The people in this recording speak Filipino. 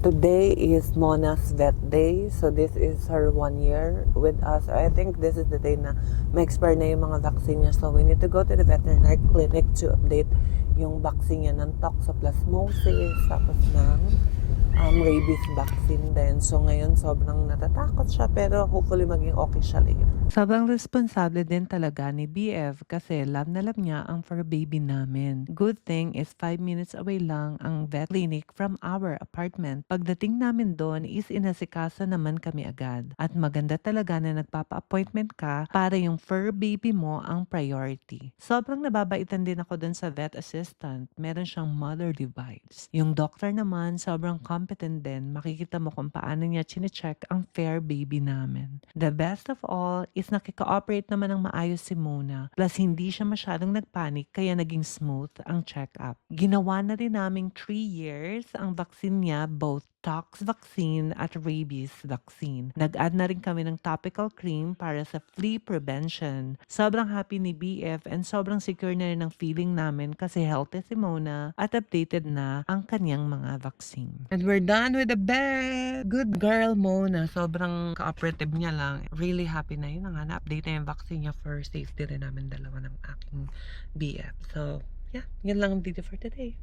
Today is Mona's vet day. So this is her 1 year with us. I think this is the day na ma-expire na yung mga vaccine niya. So we need to go to the veterinary clinic to update yung vaccine niya ng toxoplasmosis, tapos ng rabies vaccine din. So ngayon sobrang natatakot siya pero hopefully maging okay siya later. Sobrang responsable din talaga ni BF kasi love na love niya ang fur baby namin. Good thing is 5 minutes away lang ang vet clinic from our apartment. Pagdating namin doon is inasikaso naman kami agad. At maganda talaga na nagpapa-appointment ka para yung fur baby mo ang priority. Sobrang nababaitan din ako doon sa vet assistant. Meron siyang motherly vibes. Yung doctor naman sobrang competent din. Makikita mo kung paano niya chine-check ang fair baby namin. The best of all is nakika-operate naman ng maayos si Mona. Plus hindi siya masyadong nagpanic kaya naging smooth ang check-up. Ginawa na rin naming 3 years ang vaccine niya, both tox vaccine at rabies vaccine. Nag-add na rin kami ng topical cream para sa flea prevention. Sobrang happy ni BF and sobrang secure na rin ang feeling namin kasi healthy si Mona at updated na ang kanyang mga vaccine. And we're done with the bed! Good girl, Mona. Sobrang cooperative niya lang. Really happy na yun. Na-update na yung vaccine niya for safety rin namin dalawa ng aking BF. So, yeah. Yun lang ang video for today.